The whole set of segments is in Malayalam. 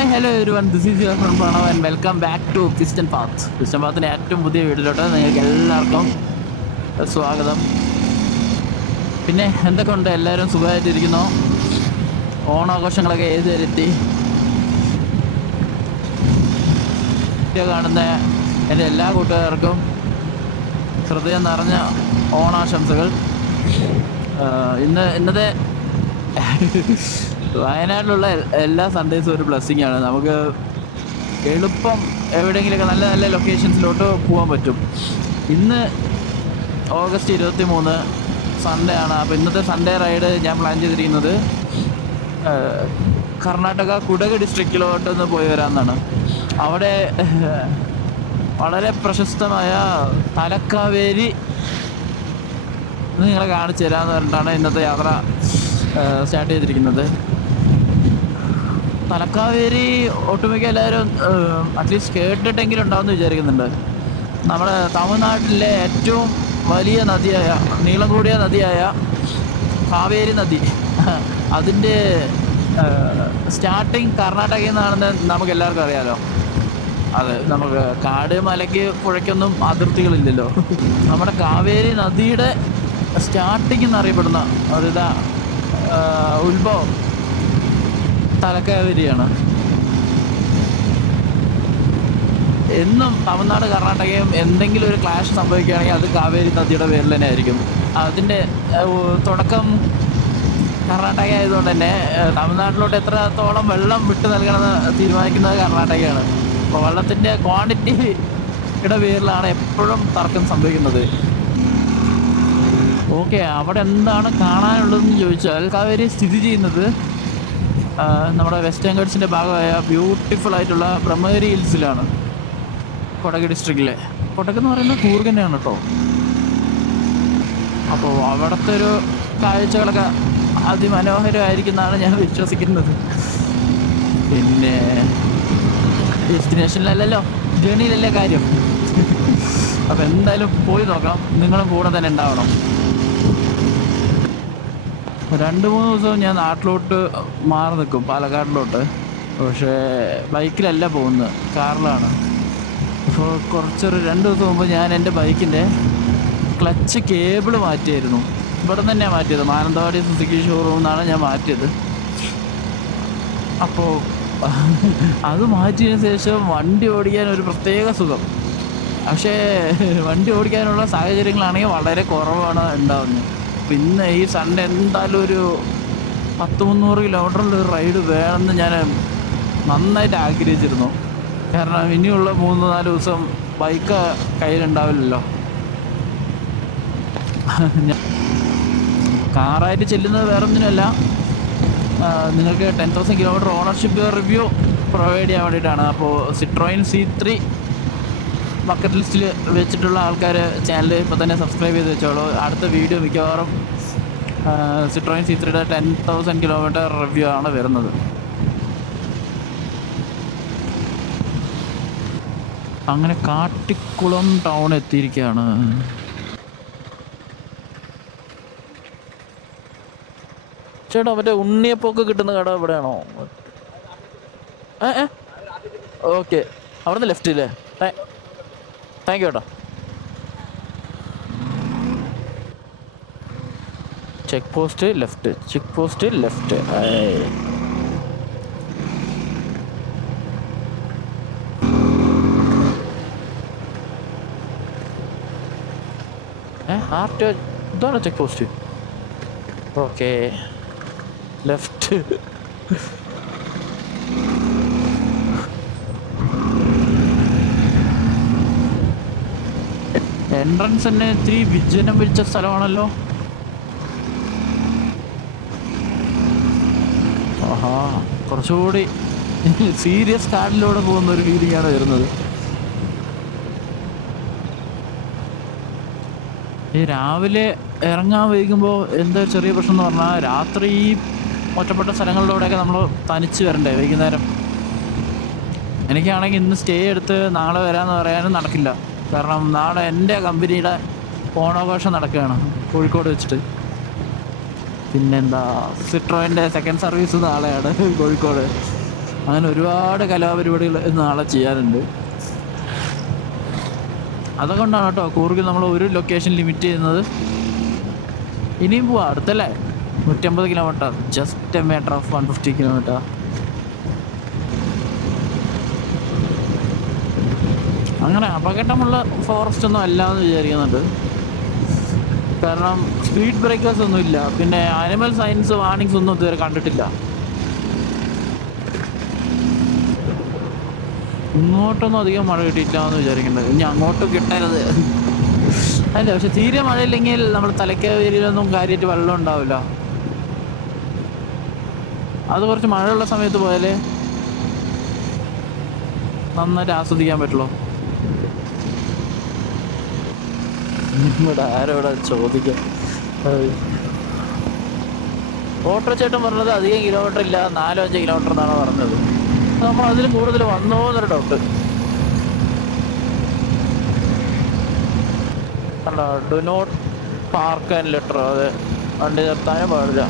Hi hello everyone, this is your friend Pranav and welcome back to piston path. Piston പാത്തിൻ്റെ ഏറ്റവും പുതിയ വീഡിയോയിലോട്ട് നിങ്ങൾക്ക് എല്ലാവർക്കും സ്വാഗതം. പിന്നെ എന്തൊക്കെ ഉണ്ട്, എല്ലാവരും സുഖമായിട്ടിരിക്കുന്നോ? ഓണാഘോഷങ്ങളൊക്കെ ഏത് വരെത്തി? വീഡിയോ കാണുന്ന എൻ്റെ എല്ലാ കൂട്ടുകാർക്കും ഹൃദയം നിറഞ്ഞ ഓണാശംസകൾ. ഇന്നത്തെ വയനാട്ടിലുള്ള എല്ലാ സൺഡേസും ഒരു ബ്ലെസ്സിങ് ആണ്. നമുക്ക് എളുപ്പം എവിടെയെങ്കിലുമൊക്കെ നല്ല നല്ല ലൊക്കേഷൻസിലോട്ട് പോകാൻ പറ്റും. ഇന്ന് ഓഗസ്റ്റ് 23 സൺഡേ ആണ്. അപ്പോൾ ഇന്നത്തെ സൺഡേ റൈഡ് ഞാൻ പ്ലാൻ ചെയ്തിരിക്കുന്നത് കർണാടക കുടക് ഡിസ്ട്രിക്റ്റിലോട്ടൊന്ന് പോയി വരാമെന്നാണ്. അവിടെ വളരെ പ്രശസ്തമായ തലക്കാവേരി നിങ്ങളെ കാണിച്ചു തരാമെന്ന് പറഞ്ഞിട്ടാണ് ഇന്നത്തെ യാത്ര സ്റ്റാർട്ട് ചെയ്തിരിക്കുന്നത്. തലക്കാവേരി ഒട്ടുമിക്ക എല്ലാവരും അറ്റ്ലീസ്റ്റ് കേട്ടിട്ടെങ്കിലും ഉണ്ടാവുമെന്ന് വിചാരിക്കുന്നുണ്ട്. നമ്മുടെ തമിഴ്നാട്ടിലെ ഏറ്റവും വലിയ നദിയായ, നീളം കൂടിയ നദിയായ കാവേരി നദി, അതിൻ്റെ സ്റ്റാർട്ടിങ് കർണാടകയിൽ നിന്നാണെന്ന് നമുക്ക് എല്ലാവർക്കും അറിയാമല്ലോ. അത് നമുക്ക് കാട് മലയ്ക്ക് പുഴയ്ക്കൊന്നും അതിർത്തികളില്ലല്ലോ. നമ്മുടെ കാവേരി നദിയുടെ സ്റ്റാർട്ടിങ് എന്നറിയപ്പെടുന്ന ഒരിതാ ഉത്ഭവം തലക്കാവേരിയാണ്. എന്നും തമിഴ്നാട് കർണാടകയും എന്തെങ്കിലും ഒരു ക്ലാഷ് സംഭവിക്കുകയാണെങ്കിൽ അത് കാവേരി നദിയുടെ പേരിൽ തന്നെ ആയിരിക്കും. അതിൻ്റെ തുടക്കം കർണാടക ആയതുകൊണ്ട് തന്നെ തമിഴ്നാട്ടിലോട്ട് എത്രത്തോളം വെള്ളം വിട്ടു നൽകണമെന്ന് തീരുമാനിക്കുന്നത് കർണാടകയാണ്. അപ്പോൾ വെള്ളത്തിൻ്റെ ക്വാണ്ടിറ്റിയുടെ പേരിലാണ് എപ്പോഴും തർക്കം സംഭവിക്കുന്നത്. ഓക്കെ, അവിടെ എന്താണ് കാണാനുള്ളതെന്ന് ചോദിച്ചാൽ, കാവേരി സ്ഥിതി ചെയ്യുന്നത് നമ്മുടെ വെസ്റ്റേൺ ഗഡ്സിൻ്റെ ഭാഗമായ ബ്യൂട്ടിഫുൾ ആയിട്ടുള്ള ബ്രഹ്മഗിരി ഹിൽസിലാണ്, കൊടക് ഡിസ്ട്രിക്റ്റിലെ. കൊടക് എന്ന് പറയുന്നത് കൂർഗ് തന്നെയാണ് കേട്ടോ. അപ്പോൾ അവിടുത്തെ ഒരു കാഴ്ചകളൊക്കെ അതിമനോഹരമായിരിക്കുന്നതാണ് ഞാൻ വിശ്വസിക്കുന്നത്. പിന്നെ ഡെസ്റ്റിനേഷനിലല്ലല്ലോ, ജേണിയിലല്ലേ കാര്യം. അപ്പോൾ എന്തായാലും പോയി നോക്കണം, നിങ്ങളും കൂടെ തന്നെ ഉണ്ടാവണം. 2-3 ദിവസം ഞാൻ നാട്ടിലോട്ട് മാറി നിൽക്കും, പാലക്കാടിലോട്ട്. പക്ഷേ ബൈക്കിലല്ല പോകുന്നത്, കാറിലാണ്. അപ്പോൾ കുറച്ചൊരു 2 ദിവസം മുമ്പ് ഞാൻ എൻ്റെ ബൈക്കിൻ്റെ ക്ലച്ച് കേബിൾ മാറ്റിയായിരുന്നു. ഇവിടെ നിന്ന് തന്നെയാണ് മാറ്റിയത്, മാനന്തവാടി സുസുക്കി ഷോറൂമിൽ നിന്നാണ് ഞാൻ മാറ്റിയത്. അപ്പോൾ അത് മാറ്റിയതിന് ശേഷം വണ്ടി ഓടിക്കാൻ ഒരു പ്രത്യേക സുഖം. പക്ഷേ വണ്ടി ഓടിക്കാനുള്ള സാഹചര്യങ്ങളാണെങ്കിൽ വളരെ കുറവാണ് ഉണ്ടാകുന്നത്. പിന്നെ ഈ സൺഡേ എന്തായാലും ഒരു 100-300 കിലോമീറ്ററിൽ ഒരു റൈഡ് വേണമെന്ന് ഞാൻ നന്നായിട്ട് ആഗ്രഹിച്ചിരുന്നു. കാരണം ഇനിയുള്ള 3-4 ദിവസം ബൈക്ക് കയ്യിലുണ്ടാവില്ലല്ലോ. കാറായിട്ട് ചെല്ലുന്നത് വേറൊന്നിനുമല്ല, നിങ്ങൾക്ക് 10,000 കിലോമീറ്റർ ഓണർഷിപ്പ് റിവ്യൂ പ്രൊവൈഡ് ചെയ്യാൻ വേണ്ടിയിട്ടാണ്. അപ്പോൾ സിട്രോയിൻ C3 ബക്കറ്റ് ലിസ്റ്റിൽ വെച്ചിട്ടുള്ള ആൾക്കാർ ചാനൽ ഇപ്പോൾ തന്നെ സബ്സ്ക്രൈബ് ചെയ്ത് വെച്ചോളൂ. അടുത്ത വീഡിയോ മിക്കവാറും സിട്രോയിൻ C3യുടെ 10,000 കിലോമീറ്റർ റിവ്യൂ ആണ് വരുന്നത്. അങ്ങനെ കാട്ടിക്കുളം ടൗൺ എത്തിയിരിക്കുകയാണ്. ചേട്ടാ, മറ്റേ ഉണ്ണിയപ്പൊക്കെ കിട്ടുന്ന കട ഇവിടെയാണോ? ഓക്കെ, അവിടുന്ന് ലെഫ്റ്റ് ഇല്ലേ? താങ്ക് യു ചേട്ടാ. Check post left, check post left. ആർട്ട് ഇതാണോ check post? Okay, left. Entrance തന്നെ ഇത്തിരി വിജനം പിടിച്ച സ്ഥലമാണല്ലോ. ആഹാ, കുറച്ചുകൂടി സീരിയസ് കാടിലൂടെ പോകുന്ന ഒരു ഫീലിംഗാണ് വരുന്നത്. ഈ രാവിലെ ഇറങ്ങാൻ വൈകുമ്പോൾ എന്താ ചെറിയ പ്രശ്നം എന്ന് പറഞ്ഞാൽ, രാത്രി ഈ ഒറ്റപ്പെട്ട സ്ഥലങ്ങളിലൂടെയൊക്കെ നമ്മൾ തനിച്ച് വരണ്ടേ വൈകുന്നേരം. എനിക്കാണെങ്കിൽ ഇന്ന് സ്റ്റേ എടുത്ത് നാളെ വരാമെന്ന് പറയാനും നടക്കില്ല. കാരണം നാളെ എൻ്റെ കമ്പനിയുടെ ഓണാഘോഷം നടക്കുകയാണ് കോഴിക്കോട് വെച്ചിട്ട്. പിന്നെന്താ, സിട്രോയിൻ്റെ സെക്കൻഡ് സർവീസ് നാളെയാണ് കോഴിക്കോട്. അങ്ങനെ ഒരുപാട് കലാപരിപാടികൾ നാളെ ചെയ്യാനുണ്ട്. അതുകൊണ്ടാണ് കേട്ടോ കൂർഗിൽ നമ്മൾ ഒരു ലൊക്കേഷൻ ലിമിറ്റ് ചെയ്യുന്നത്. ഇനിയും പോവാം, അടുത്തല്ലേ, 150 kilometre, just A matter of 150 kilometre. അങ്ങനെ അപകടമുള്ള ഫോറസ്റ്റ് ഒന്നും അല്ല എന്ന് വിചാരിക്കുന്നുണ്ട്. കാരണം സ്പീഡ് ബ്രേക്കേഴ്സ് ഒന്നും ഇല്ല, പിന്നെ ആനിമൽ സയൻസ് വാർണിങ്സ് ഒന്നും ഇതുവരെ കണ്ടിട്ടില്ല. ഇങ്ങോട്ടൊന്നും അധികം മഴ കിട്ടിയിട്ടില്ല എന്ന് വിചാരിക്കേണ്ടത്. ഇനി അങ്ങോട്ടും കിട്ടരുത്. അല്ല, പക്ഷെ തീരെ മഴയില്ലെങ്കിൽ നമ്മൾ തലക്കാവേരിയിലൊന്നും കാര്യമായിട്ട് വെള്ളം ഉണ്ടാവില്ല. അത് കുറച്ച് മഴയുള്ള സമയത്ത് പോയാലേ നന്നായിട്ട് ആസ്വദിക്കാൻ പറ്റുള്ളൂ. ഇവിടെ ആരോടെ ചോദിക്കാം. ഓട്ടോ ചേട്ടൻ പറഞ്ഞത് അധികം കിലോമീറ്റർ ഇല്ല, 4-5 കിലോമീറ്റർ എന്നാണ് പറഞ്ഞത്. നമ്മൾ അതിലും കൂടുതൽ വന്നോ എന്നൊരു ഡൗട്ട്. അല്ല, do not park and litter, അതെ, വണ്ടി നിർത്താനും പാടില്ല.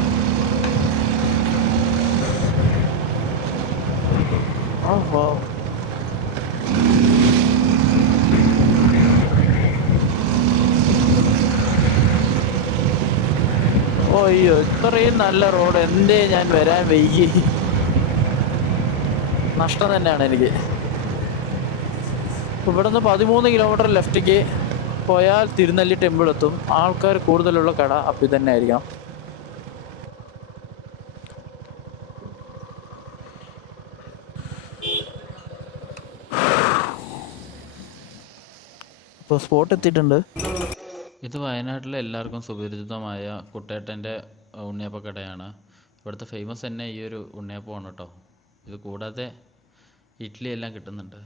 ഓഹോ, അയ്യോ, ഇത്രയും നല്ല റോഡ് എന്തേ ഞാൻ വരാൻ വൈകി. നഷ്ടം തന്നെയാണ് എനിക്ക്. ഇവിടുന്ന് 13 കിലോമീറ്റർ ലെഫ്റ്റിക്ക് പോയാൽ തിരുനെല്ലി ടെമ്പിൾ എത്തും. ആൾക്കാർ കൂടുതലുള്ള കട അപ്പം തന്നെ ആയിരിക്കാം. ഇപ്പോൾ സ്പോട്ട് എത്തിയിട്ടുണ്ട്. ഇത് വയനാട്ടിലെ എല്ലാവർക്കും സുപരിചിതമായ കുട്ടേട്ടൻ്റെ ഉണ്ണിയപ്പക്കടയാണ്. ഇവിടുത്തെ ഫേമസ് തന്നെ ഈ ഒരു ഉണ്ണിയപ്പമാണ് കേട്ടോ. ഇത് കൂടാതെ ഇഡ്ഡലി എല്ലാം കിട്ടുന്നുണ്ട്.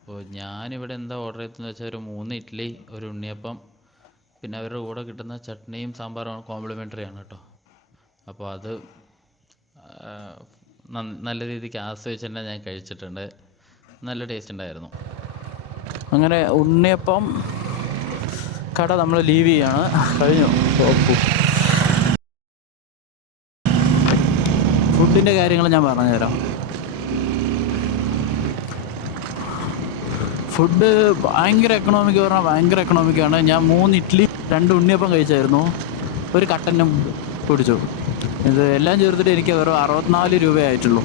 അപ്പോൾ ഞാനിവിടെ എന്താ ഓർഡർ ചെയ്തതെന്ന് വെച്ചാൽ ഒരു 3 ഇഡ്ഡലി, ഒരു ഉണ്ണിയപ്പം, പിന്നെ അവരുടെ കൂടെ കിട്ടുന്ന ചട്നിയും സാമ്പാറും കോംപ്ലിമെൻ്ററി ആണ് കേട്ടോ. അപ്പോൾ അത് നല്ല രീതിക്ക് ആസ്വദിച്ച് തന്നെ ഞാൻ കഴിച്ചിട്ടുണ്ട്. നല്ല ടേസ്റ്റ് ഉണ്ടായിരുന്നു. അങ്ങനെ ഉണ്ണിയപ്പം കട നമ്മൾ ലീവ് ചെയ്യാണ്. കഴിഞ്ഞു. ഫുഡിൻ്റെ കാര്യങ്ങൾ ഞാൻ പറഞ്ഞുതരാം. ഫുഡ് ഭയങ്കര എക്കണോമിക് പറഞ്ഞാൽ ഭയങ്കര എക്കണോമിക്കാണ്. ഞാൻ 3 ഇഡ്ഡലി 2 ഉണ്ണിയപ്പം കഴിച്ചായിരുന്നു, ഒരു കട്ടനും കുടിച്ചു. ഇത് എല്ലാം ചേർത്തിട്ട് എനിക്ക് വെറും 64 രൂപയായിട്ടുള്ളൂ.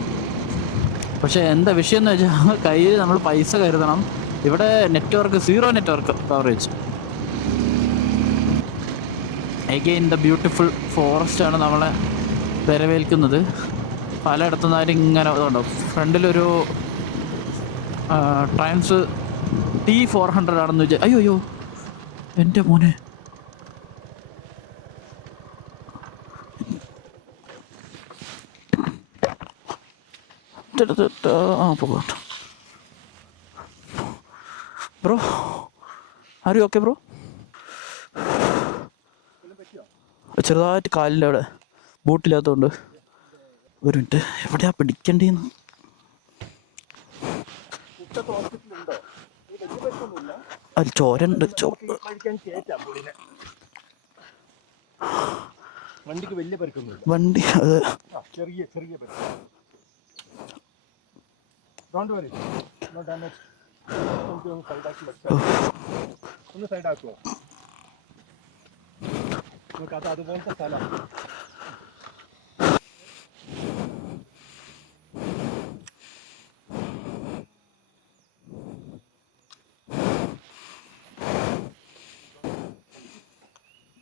പക്ഷേ എന്താ വിഷയം എന്ന് വെച്ചാൽ കയ്യിൽ നമ്മൾ പൈസ കരുതണം. ഇവിടെ network 0 network coverage. Again the beautiful ഫോറസ്റ്റാണ് നമ്മളെ വരവേൽക്കുന്നത്. പലയിടത്തുനിന്നാലും ഇങ്ങനെ ഇതുണ്ടോ, ഫ്രണ്ടിലൊരു ട്രാൻസ് T400 ആണെന്ന് വെച്ചാൽ, അയ്യോ എൻ്റെ മോനെ, പോകട്ടെ ബ്രോ. ആരും ഓക്കെ ബ്രോ? ചെറുതായിട്ട് കാലിൻ്റെ അവിടെ ബൂട്ടില്ലാത്തതുകൊണ്ട്. ഒരു മിനിറ്റ്, എവിടെയാ പിടിക്കേണ്ടതെന്ന്. അത് ചോരണ്ട്. വണ്ടിക്ക് വലിയ പരിക്കൊന്നുമില്ല. വണ്ടി അത് ചെറിയ പരിക്ക്. Don't worry, no damage. ഒന്ന് സൈഡാക്കുമോ? നമുക്ക് അത് അതുപോലത്തെ സ്ഥലം.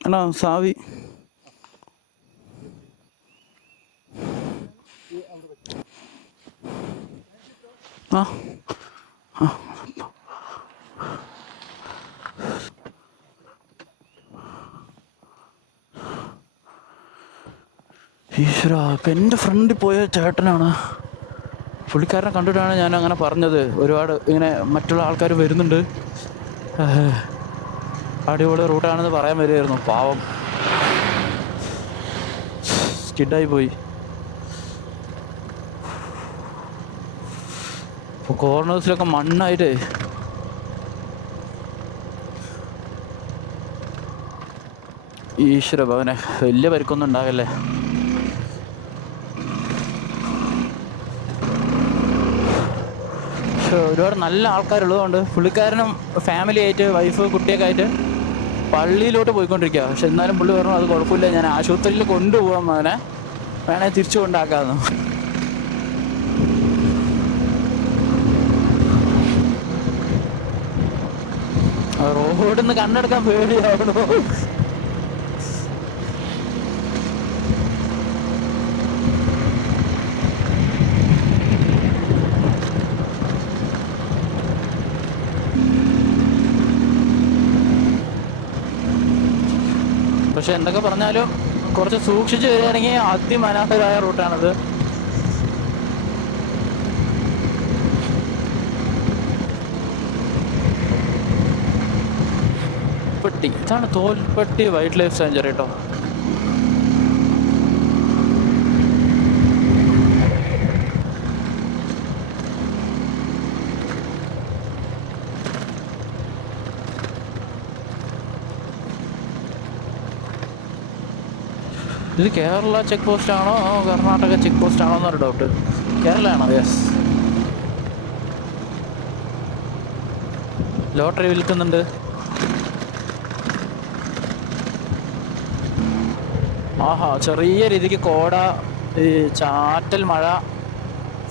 അണ്ണാ സാവി ആ ഈശ്വര, ഇപ്പം എൻ്റെ ഫ്രണ്ടിൽ പോയ ചേട്ടനാണ്. പുള്ളിക്കാരനെ കണ്ടിട്ടാണ് ഞാൻ അങ്ങനെ പറഞ്ഞത്. ഒരുപാട് ഇങ്ങനെ മറ്റുള്ള ആൾക്കാർ വരുന്നുണ്ട്, അടിപൊളി റൂട്ടാണെന്ന് പറയാൻ വരുമായിരുന്നു. പാവം സ്കിഡായി പോയി. ഇപ്പോൾ കോർണേഴ്സിലൊക്കെ മണ്ണായിട്ട് ഈശ്വര ഭവനെ വലിയ പരിക്കൊന്നും ഉണ്ടാകല്ലേ. ഒരുപാട് നല്ല ആൾക്കാരുള്ളതുകൊണ്ട് പുള്ളിക്കാരനും ഫാമിലി ആയിട്ട് വൈഫ് കുട്ടിയൊക്കെ ആയിട്ട് പള്ളിയിലോട്ട് പോയിക്കൊണ്ടിരിക്കുക. പക്ഷെ എന്നാലും പുള്ളി പറഞ്ഞു അത് കുഴപ്പമില്ല, ഞാൻ ആശുപത്രിയിൽ കൊണ്ടുപോകാം അവനെ, വേണേൽ തിരിച്ചു കൊണ്ടാക്കാമെന്ന്. റോഡിൽ നിന്ന് കണ്ണെടുക്കാൻ പേടിയാവണോ. പക്ഷെ എന്തൊക്കെ പറഞ്ഞാലും കുറച്ച് സൂക്ഷിച്ച് വരികയാണെങ്കിൽ അതിമനോഹരമായ റൂട്ടാണത്. തോൽപ്പെട്ടി, ഇതാണ് തോൽപ്പെട്ടി വൈൽഡ് ലൈഫ് സാങ്ച്വറി കേട്ടോ. ഇത് കേരള ചെക്ക് പോസ്റ്റ് ആണോ കർണാടക ചെക്ക് പോസ്റ്റ് ആണോ എന്നൊരു ഡൗട്ട്. കേരള ആണോ? യെസ്. ലോട്ടറി വിൽക്കുന്നുണ്ട്. ആഹാ, ചെറിയ രീതിക്ക് കോട, ഈ ചാറ്റൽ മഴ,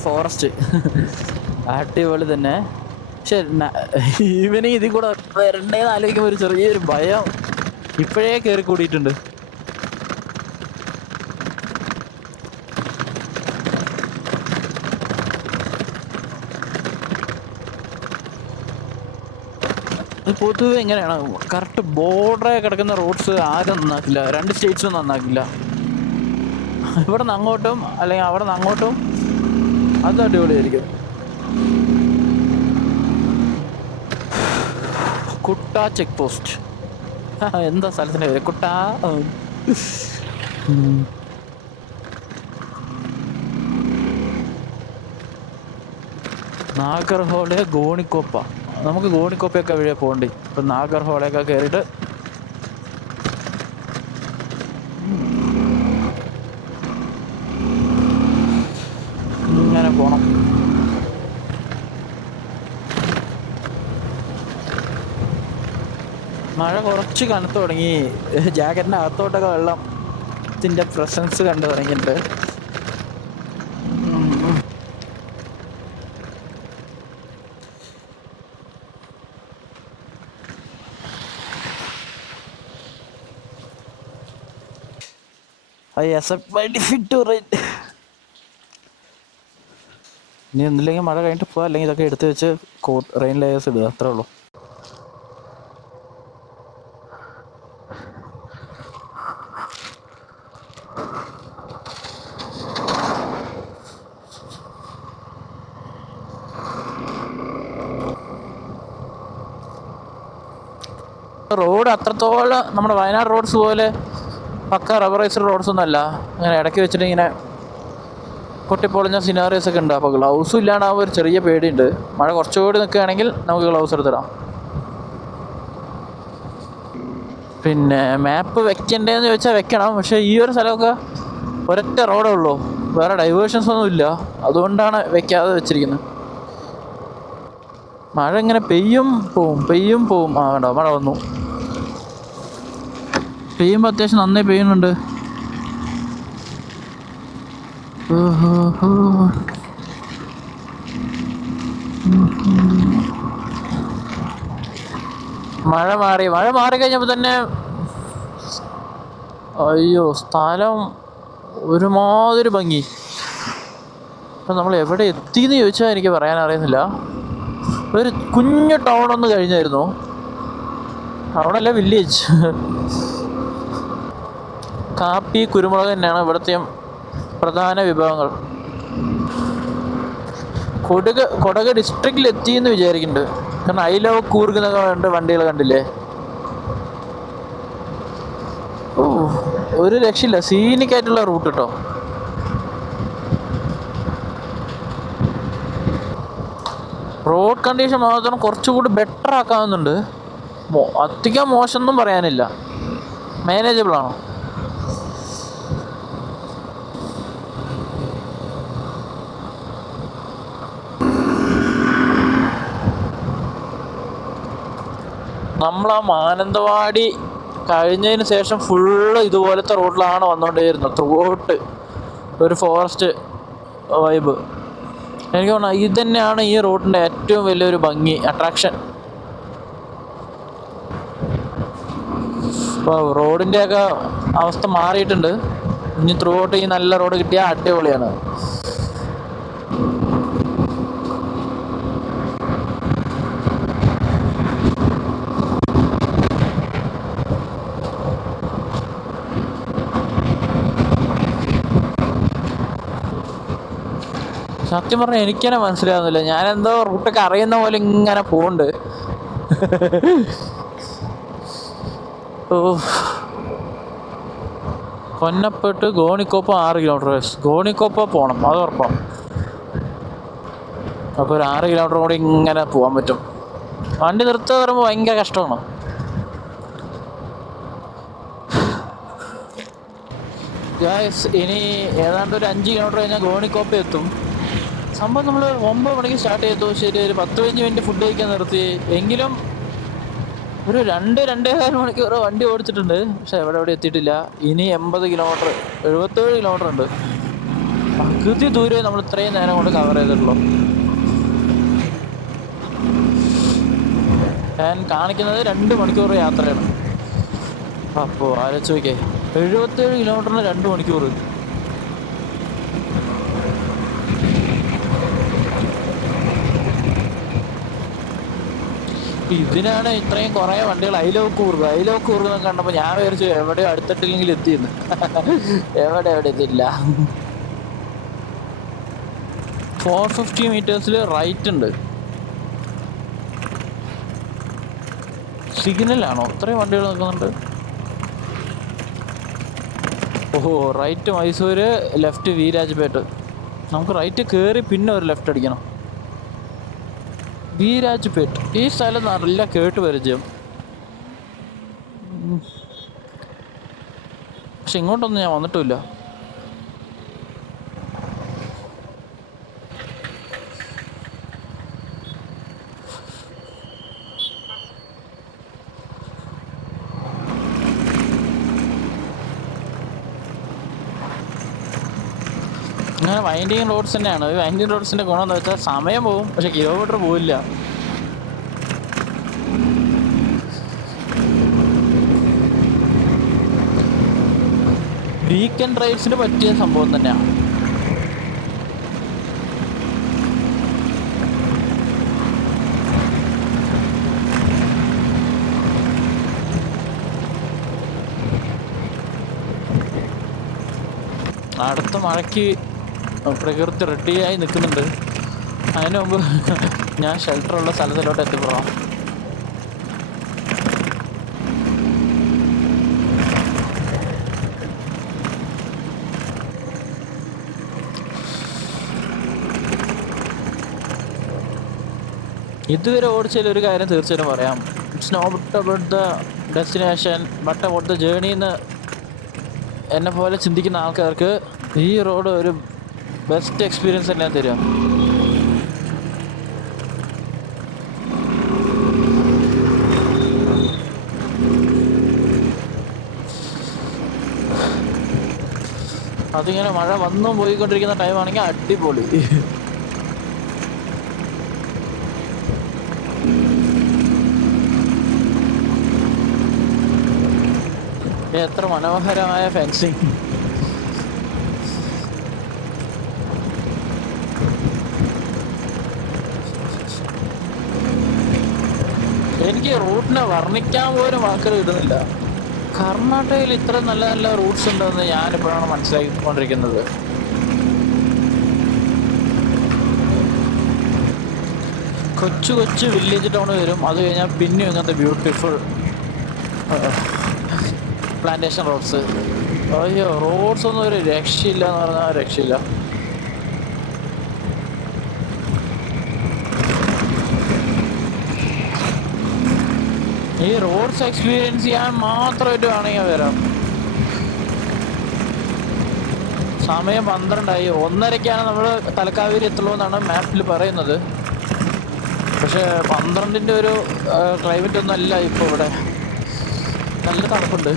ഫോറസ്റ്റ് അടിപൊളി തന്നെ. പക്ഷെ ഈവനിങ് ഇതിൽ കൂടെ വരണ്ടേന്ന് ആലോചിക്കുമ്പോൾ ഒരു ചെറിയൊരു ഭയം ഇപ്പോഴേ കയറി കൂടിയിട്ടുണ്ട്. പൊതുവെ എങ്ങനെയാണ് കറക്റ്റ് ബോർഡറെ കിടക്കുന്ന റോഡ്സ് ആരും നന്നാക്കില്ല, 2 സ്റ്റേറ്റ്സും നന്നാക്കില്ല. ഇവിടെ നിന്ന് അങ്ങോട്ടും അല്ലെങ്കിൽ അവിടെ നിന്ന് അങ്ങോട്ടും അത് അടിപൊളിയായിരിക്കും. കുട്ട ചെക്ക് പോസ്റ്റ്, എന്താ സ്ഥലത്തിൻ്റെ പേര്? കുട്ട. നാഗർഹോള്, ഗോണിക്കോപ്പ. നമുക്ക് ഗോണിക്കോപ്പയൊക്കെ വഴിയെ പോകണ്ടേ. ഇപ്പം നാഗർഹോളയൊക്കെ കയറിയിട്ട് ഇങ്ങനെ പോണം. മഴ കുറച്ച് കനത്ത് തുടങ്ങി. ജാക്കറ്റിൻ്റെ അകത്തോട്ടൊക്കെ വെള്ളത്തിൻ്റെ പ്രസൻസ് കണ്ടു തുടങ്ങിയിട്ടുണ്ട്. I accept my defeat to rain. ഇനി ഒന്നില്ലെങ്കിൽ മഴ കഴിഞ്ഞിട്ട് പോവാം, അല്ലെങ്കിൽ ഇതൊക്കെ എടുത്ത് വെച്ച് റെയിൻ ലെയേഴ്സ് ഇടുക, അത്രേ ഉള്ളൂ. റോഡ് അത്രത്തോളം നമ്മുടെ വയനാട് റോഡ്സ് പോലെ പക്ക റബ്ബറൈസ്ഡ് റോഡ്സ് ഒന്നും അല്ല. അങ്ങനെ ഇടയ്ക്ക് വെച്ചിട്ട് ഇങ്ങനെ പൊട്ടിപ്പൊളിഞ്ഞ സിനാറിയോസ് ഒക്കെ ഉണ്ട്. അപ്പോൾ ഗ്ലൗസും ഇല്ലാണ്ടാകുമ്പോൾ ഒരു ചെറിയ പേടിയുണ്ട്. മഴ കുറച്ചുകൂടി നിൽക്കുകയാണെങ്കിൽ നമുക്ക് ഗ്ലൗസ് എടുത്തിടാം. പിന്നെ മാപ്പ് വെക്കണ്ടേന്ന് ചോദിച്ചാൽ വെക്കണം, പക്ഷേ ഈ ഒരു സ്ഥലമൊക്കെ ഒരൊറ്റ റോഡേ ഉള്ളൂ, വേറെ ഡൈവേർഷൻസ് ഒന്നും ഇല്ല. അതുകൊണ്ടാണ് വെക്കാതെ വെച്ചിരിക്കുന്നത്. മഴ ഇങ്ങനെ പെയ്യും പോവും, പെയ്യും പോവും. ആ വേണ്ട, മഴ വന്നു. പെയ്യുമ്പോൾ അത്യാവശ്യം നന്നായി പെയ്യുന്നുണ്ട്. മഴ മാറിക്കഴിഞ്ഞപ്പോൾ തന്നെ അയ്യോ, സ്ഥലം ഒരുമാതിരി ഭംഗി. അപ്പം നമ്മൾ എവിടെ എത്തിയെന്ന് ചോദിച്ചാൽ എനിക്ക് പറയാൻ അറിയുന്നില്ല. ഒരു കുഞ്ഞു ടൗണൊന്ന് കഴിഞ്ഞായിരുന്നു. ടൗണല്ല, വില്ലേജ്. കാപ്പി, കുരുമുളക് തന്നെയാണ് ഇവിടുത്തെ പ്രധാന വിഭവങ്ങൾ. കൊടക് ഡിസ്ട്രിക്റ്റിൽ എത്തിയെന്ന് വിചാരിക്കുന്നുണ്ട്. കാരണം ഐ ലവ് കൂർഗ് എന്നൊക്കെ കണ്ട് വണ്ടികൾ കണ്ടില്ലേ. ഓ, ഒരു രക്ഷയില്ല, സീനിക്കായിട്ടുള്ള റൂട്ട് കേട്ടോ. റോഡ് കണ്ടീഷൻ മാത്രം കുറച്ചുകൂടി ബെറ്റർ ആക്കാവുന്നുണ്ട്. അധികം മോശമൊന്നും പറയാനില്ല, മാനേജബിൾ ആണ്. നമ്മളാ മാനന്തവാടി കഴിഞ്ഞതിന് ശേഷം ഫുള്ള് ഇതുപോലത്തെ റോഡിലാണ് വന്നുകൊണ്ടേയിരുന്നത്. ത്രൂ ഔട്ട് ഒരു ഫോറസ്റ്റ് വൈബ്. എനിക്ക് തോന്നുന്നു ഇത് തന്നെയാണ് ഈ റോഡിൻ്റെ ഏറ്റവും വലിയൊരു ഭംഗി, അട്രാക്ഷൻ. ഇപ്പോൾ റോഡിൻ്റെയൊക്കെ അവസ്ഥ മാറിയിട്ടുണ്ട്. ഇനി ത്രൂ ഔട്ട് ഈ നല്ല റോഡ് കിട്ടിയാൽ അടിപൊളിയാണ്. സത്യം പറഞ്ഞാൽ എനിക്ക് തന്നെ മനസ്സിലാവുന്നില്ല, ഞാനെന്തോ റൂട്ടൊക്കെ അറിയുന്ന പോലെ ഇങ്ങനെ പോകുന്നുണ്ട്. ഓ, കൊന്നപ്പെട്ട് ഗോണിക്കോപ്പം 6 കിലോമീറ്റർ. ഗോണിക്കോപ്പം പോകണം, അത് ഉറപ്പാണ്. അപ്പോൾ ഒരു 6 കിലോമീറ്റർ കൂടി ഇങ്ങനെ പോകാൻ പറ്റും. വണ്ടി നിർത്തുക പറയുമ്പോൾ ഭയങ്കര കഷ്ടമാണ്. ഗായ്സ്, ഇനി ഏതാണ്ട് ഒരു 5 കിലോമീറ്റർ കഴിഞ്ഞാൽ ഗോണിക്കോപ്പം എത്തും. സംഭവം നമ്മൾ 9 മണിക്ക് സ്റ്റാർട്ട് ചെയ്തു. ശരി, ഒരു 10-15 മിനിറ്റ് ഫുഡ് കഴിക്കാൻ നിർത്തി. എങ്കിലും ഒരു 2-2.5 മണിക്കൂർ വണ്ടി ഓടിച്ചിട്ടുണ്ട്. പക്ഷെ എവിടെ എത്തിയിട്ടില്ല. ഇനി 80 കിലോമീറ്റർ, 77 കിലോമീറ്റർ ഉണ്ട്. പകുതി ദൂരമേ നമ്മൾ ഇത്രയും നേരം കൊണ്ട് കവർ ചെയ്തിട്ടുള്ളൂ. ഞാൻ കാണിക്കുന്നത് 2 മണിക്കൂർ യാത്രയാണ്. അപ്പോൾ ആലോചിച്ച് നോക്കിയേ, 77 കിലോമീറ്ററിന് 2 മണിക്കൂർ. ഇതിനാണ് ഇത്രയും കുറേ വണ്ടികൾ. ഐലോക്ക് കൂർഗ് എന്നൊക്കെ കണ്ടപ്പോൾ ഞാൻ വിചാരിച്ചു എവിടെയോ അടുത്തിട്ടില്ലെങ്കിൽ എത്തിയെന്ന്. എവിടെ എത്തിയില്ല. 450 മീറ്റേഴ്സിൽ റൈറ്റ് ഉണ്ട്. സിഗ്നലാണോ ഇത്രയും വണ്ടികൾ നിൽക്കുന്നുണ്ട്? ഓഹോ, റൈറ്റ് മൈസൂര്, ലെഫ്റ്റ് വീരാജ്പേട്ട്. നമുക്ക് റൈറ്റ് കയറി പിന്നെ ഒരു ലെഫ്റ്റ് അടിക്കണം. വീരാജ്പേട്ട് ഈ സ്ഥലം നല്ല കേട്ട് പരിചയം. പക്ഷെ ഇങ്ങോട്ടൊന്നും ഞാൻ വന്നിട്ടില്ല. അങ്ങനെ വൈൻഡിങ് റോഡ്സ് തന്നെയാണ്. ഈ വൈൻഡിങ് റോഡ്സിൻ്റെ ഗുണം എന്ന് വെച്ചാൽ സമയം പോകും, പക്ഷെ കിലോമീറ്റർ പോവില്ല. വീക്കെൻഡ് ഡ്രൈവ്സിന് പറ്റിയ സംഭവം തന്നെയാണ്. അടുത്ത മഴയ്ക്ക് പ്രകൃതി റെഡിയായി നിൽക്കുന്നുണ്ട്. അതിന് മുമ്പ് ഞാൻ ഷെൽട്ടറുള്ള സ്ഥലത്തിലോട്ട് എത്തിപ്പെടാം. ഇതുവരെ ഓടിച്ചതിൽ ഒരു കാര്യം തീർച്ചയായിട്ടും പറയാം. It's not about the destination but about the journey എന്ന് എന്നെ പോലെ ചിന്തിക്കുന്ന ആൾക്കാർക്ക് ഈ റോഡ് ഒരു ബെസ്റ്റ് എക്സ്പീരിയൻസ് തന്നെയാണ് തരിക. അതിങ്ങനെ മഴ വന്നും പോയിക്കൊണ്ടിരിക്കുന്ന ടൈമാണെങ്കിൽ അടിപൊളി. എത്ര മനോഹരമായ ഫെൻസിങ്. എനിക്ക് റൂട്ടിനെ വർണ്ണിക്കാൻ പോലും വാക്കുകൾ കിട്ടുന്നില്ല. കർണാടകയിൽ ഇത്ര നല്ല നല്ല റൂട്ട്സ് ഉണ്ടെന്ന് ഞാനിപ്പോഴാണ് മനസ്സിലാക്കിക്കൊണ്ടിരിക്കുന്നത്. കൊച്ചു കൊച്ചു വില്ലേജ് ടൗൺ വരും, അത് കഴിഞ്ഞാൽ പിന്നെ ഇങ്ങനത്തെ ബ്യൂട്ടിഫുൾ പ്ലാന്റേഷൻ റോഡ്സ്. അയ്യോ, റോഡ്സ് ഒന്നും ഒരു രക്ഷയില്ല എന്ന് പറഞ്ഞാൽ രക്ഷയില്ല. ഈ റോഡ്സ് എക്സ്പീരിയൻസ് ചെയ്യാൻ മാത്രമായിട്ട് വേണമെങ്കിൽ വരാം. സമയം 12 ആയി. 1:30ക്കാണ് നമ്മൾ തലക്കാവേരി എത്തുള്ളൂ എന്നാണ് മാപ്പിൽ പറയുന്നത്. പക്ഷേ 12ൻ്റെ ഒരു ക്ലൈമറ്റ് ഒന്നും അല്ല ഇപ്പോൾ ഇവിടെ. നല്ല തണുപ്പുണ്ട്.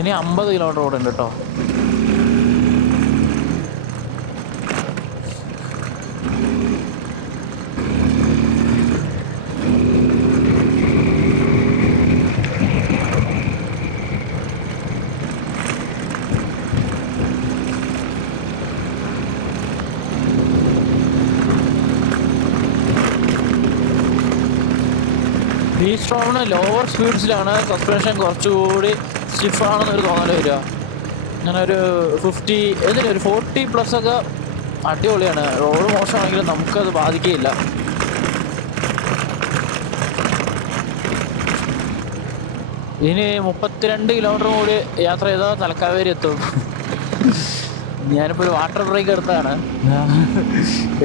ഇനി 50 കിലോമീറ്റർ ഓടുണ്ട് കേട്ടോ. ഈ സ്ട്രോമിന് ലോവർ സ്പീഡ്സിലാണ് സസ്പെൻഷൻ കുറച്ചുകൂടി സ്റ്റിഫാണെന്നൊരു തോന്നൽ വരിക. അങ്ങനെ ഒരു 50 എന്തിനും ഒരു 40+ ഒക്കെ അടിപൊളിയാണ്. റോഡ് മോശമാണെങ്കിലും നമുക്കത് ബാധിക്കുകയില്ല. ഇനി 32 കിലോമീറ്റർ കൂടി യാത്ര ചെയ്താൽ തലക്കാവേരി എത്തും. ഞാനിപ്പോൾ ഒരു വാട്ടർ ബ്രേക്ക് എടുത്തതാണ്.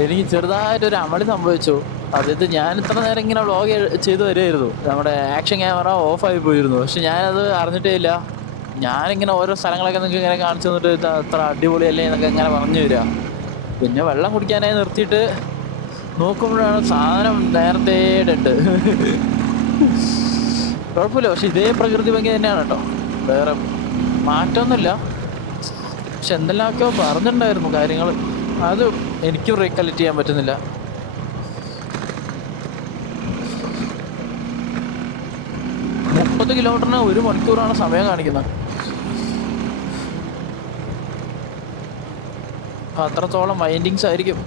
എനിക്ക് ചെറുതായിട്ടൊരു അമളി സംഭവിച്ചു. അതായത് ഞാൻ ഇത്ര നേരം ഇങ്ങനെ വ്ളോഗ് ചെയ്ത് വരുമായിരുന്നു. നമ്മുടെ ആക്ഷൻ ക്യാമറ ഓഫായി പോയിരുന്നു. പക്ഷെ ഞാനത് അറിഞ്ഞിട്ടേ ഇല്ല. ഞാനിങ്ങനെ ഓരോ സ്ഥലങ്ങളൊക്കെ നിങ്ങൾക്ക് ഇങ്ങനെ കാണിച്ചു തന്നിട്ട് ഇത് അത്ര അടിപൊളിയല്ലേ എന്നൊക്കെ ഇങ്ങനെ പറഞ്ഞു വരിക. പിന്നെ വെള്ളം കുടിക്കാനായി നിർത്തിയിട്ട് നോക്കുമ്പോഴാണ് സാധനം നേരത്തെ ഉണ്ട്. കുഴപ്പമില്ല. പക്ഷെ ഇതേ പ്രകൃതി ഭംഗി തന്നെയാണ് കേട്ടോ, വേറെ മാറ്റമൊന്നുമില്ല. പക്ഷെ എന്തെല്ലാമൊക്കെയോ പറഞ്ഞിട്ടുണ്ടായിരുന്നു കാര്യങ്ങൾ, അത് എനിക്കും റീകലക്ട് ചെയ്യാൻ പറ്റുന്നില്ല. കിലോമീറ്ററിന് 1 മണിക്കൂറാണ് സമയം കാണിക്കുന്നത്. അത്രത്തോളം വൈൻഡിങ്സ് ആയിരിക്കും.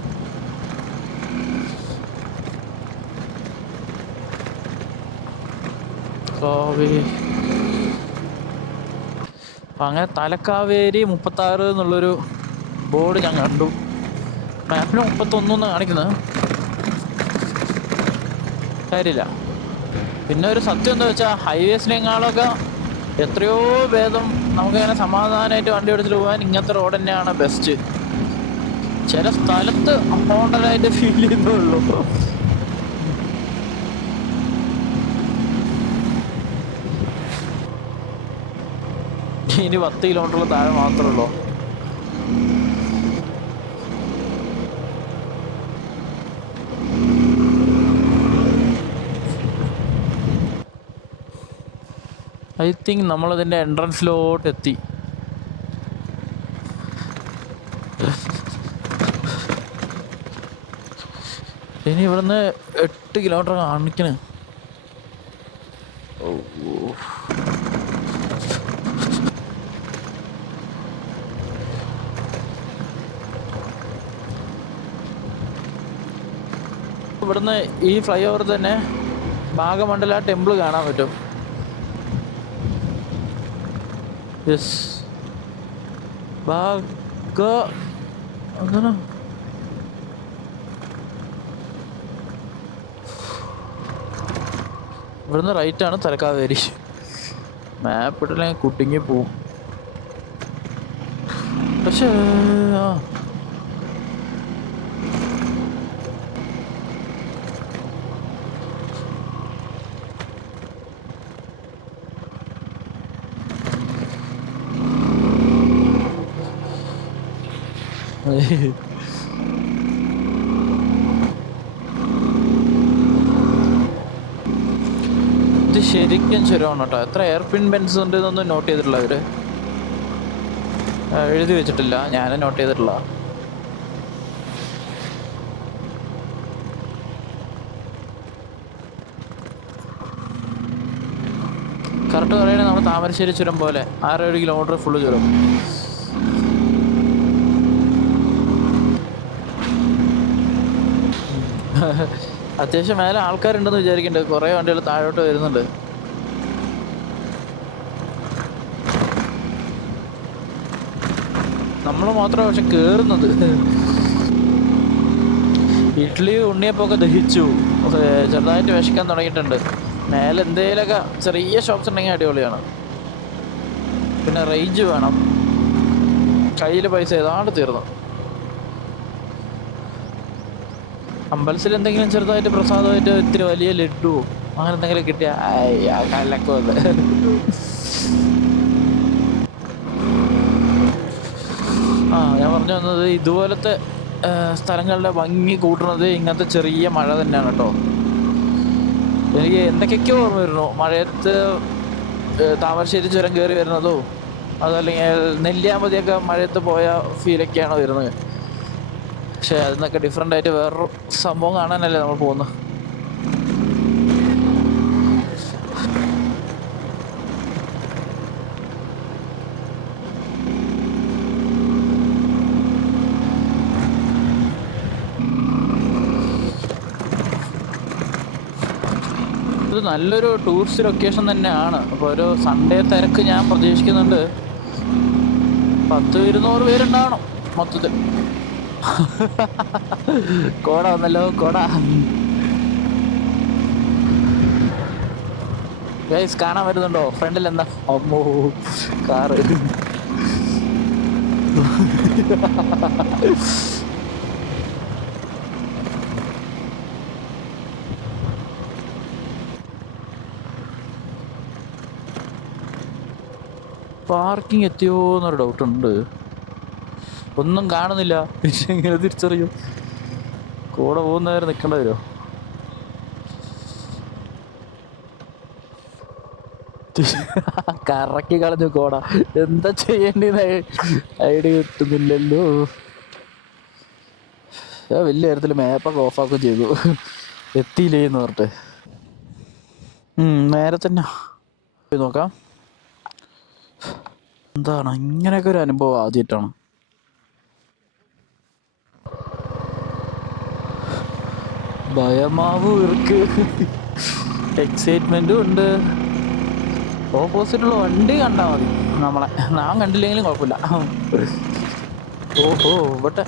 അങ്ങനെ തലക്കാവേരി 36 എന്നുള്ളൊരു ബോർഡ് ഞാൻ കണ്ടു. മാപ്പിന് 31 കാണിക്കുന്നത്. കാര്യമില്ല. പിന്നെ ഒരു സത്യം എന്താ വെച്ചാൽ ഹൈവേസിനേക്കാളൊക്കെ എത്രയോ ഭേദം നമുക്കങ്ങനെ സമാധാനമായിട്ട് വണ്ടി എടുത്തിട്ട് പോകാൻ ഇങ്ങനത്തെ റോഡ് തന്നെയാണ് ബെസ്റ്റ്. ചില സ്ഥലത്ത് ഹോണ്ടലായിട്ട് ഫീൽ ചെയ്യുന്നുള്ളൂ. ഇനി 10 കിലോമീറ്ററിൽ താഴെ മാത്രമേ ഉള്ളൂ. ഐ തിങ്ക് നമ്മളതിൻ്റെ എൻട്രൻസിലോട്ട് എത്തി. ഇനി ഇവിടുന്ന് 8 കിലോമീറ്റർ കാണിക്കണേ. ഇവിടുന്ന് ഈ ഫ്ലൈ ഓവർ തന്നെ ഭാഗമണ്ഡല ടെമ്പിൾ കാണാൻ പറ്റും. യെസ്, അങ്ങനെ ഇവിടുന്ന് റൈറ്റാണ് തലക്കാവേരി. മാപ്പ് ഇട്ടില്ലെങ്കിൽ കുട്ടിങ്ങി പോവും. പക്ഷേ ഇത് ശരിക്കും ചുരമാണ് കേട്ടോ. എത്ര എയർപിൻ ബെൻസ് ഉണ്ട് എന്നൊന്നും നോട്ട് ചെയ്തിട്ടില്ല അവര്, എഴുതി വെച്ചിട്ടില്ല. ഞാനും നോട്ട് ചെയ്തിട്ടില്ല. കറക്റ്റ് പറയുകയാണെങ്കിൽ നമ്മുടെ താമരശ്ശേരി ചുരം പോലെ 6-7 കിലോമീറ്റർ ഫുള്ള് ചുരം. അത്യാവശ്യം മേലെ ആൾക്കാരുണ്ടെന്ന് വിചാരിക്കുന്നുണ്ട്. കുറേ വണ്ടികൾ താഴോട്ട് വരുന്നുണ്ട്. നമ്മൾ മാത്രമാണ് പക്ഷെ കയറുന്നത്. ഇഡ്ഡലി ഉണ്ണിയപ്പൊക്കെ ദഹിച്ചു, ചെറുതായിട്ട് വിശക്കാൻ തുടങ്ങിയിട്ടുണ്ട്. മേലെ എന്തെങ്കിലുമൊക്കെ ചെറിയ ഷോപ്സ് ഉണ്ടെങ്കിൽ അടിപൊളിയാണ്. പിന്നെ റേഞ്ച് വേണം. കയ്യിൽ പൈസ ഏതാണ്ട് തീർന്നു. അമ്പലത്തിൽ എന്തെങ്കിലും ചെറുതായിട്ട് പ്രസാദമായിട്ട് ഇത്തിരി വലിയ ലഡുവോ അങ്ങനെ എന്തെങ്കിലും കിട്ടിയ കലക്കമൊക്കെ. ഞാൻ പറഞ്ഞു വന്നത് ഇതുപോലത്തെ സ്ഥലങ്ങളുടെ ഭംഗി കൂട്ടുന്നത് ഇങ്ങനത്തെ ചെറിയ മഴ തന്നെയാണ് കേട്ടോ. എനിക്ക് എന്തൊക്കെയൊക്കെയോ ഓർമ്മ വരുന്നു. മഴയത്ത് താമരശ്ശേരി ചുരം കയറി വരുന്നതോ അതല്ലെങ്കിൽ നെല്ലിയാമ്പതിയൊക്കെ മഴയത്ത് പോയ ഫീലൊക്കെയാണ് വരുന്നത്. പക്ഷെ അതിൽ നിന്നൊക്കെ ഡിഫറെൻ്റ് ആയിട്ട് വേറൊരു സംഭവം കാണാനല്ലേ നമ്മൾ പോകുന്നത്. ഇത് നല്ലൊരു ടൂറിസ്റ്റ് ലൊക്കേഷൻ തന്നെയാണ്. അപ്പോൾ ഒരു സൺഡേ തിരക്ക് ഞാൻ പ്രതീക്ഷിക്കുന്നുണ്ട്. 10-200 പേരുണ്ടാവണം മൊത്തത്തിൽ. കോട വന്നല്ലോ, കോട. ഗൈസ് കാണാൻ വരുന്നുണ്ടോ? ഫ്രണ്ടിൽ എന്താ? അമ്മോ, കാറ്. പാർക്കിംഗ് എത്തിയോ എന്നൊരു ഡൗട്ടുണ്ട്. ഒന്നും കാണുന്നില്ല. പിന്നെ എങ്ങനെ തിരിച്ചറിയും? കൂടെ പോകുന്നവരെ നിൽക്കേണ്ടി വരുമോ? കറക്കി കളഞ്ഞു കോട. എന്താ ചെയ്യേണ്ടത് ഐഡിയ കിട്ടുന്നില്ലല്ലോ. വലിയ കാര്യത്തിൽ മാപ്പൊക്കെ ഓഫാക്കുകയും ചെയ്തു. എത്തിയില്ലേ എന്ന് പറഞ്ഞിട്ട്. നേരെ തന്നെ പോയി നോക്കാം. എന്താണ് ഇങ്ങനെയൊക്കെ ഒരു അനുഭവം ആദ്യമായിട്ടാണ്. ഭയമാവും ഇവർക്ക്, എക്സൈറ്റ്മെൻറ്റും ഉണ്ട്. ഓപ്പോസിറ്റുള്ള വണ്ടി കണ്ടാൽ മതി നമ്മളെ. ഞാൻ കണ്ടില്ലെങ്കിലും കുഴപ്പമില്ല. ഓഹോ, ഇവിടെ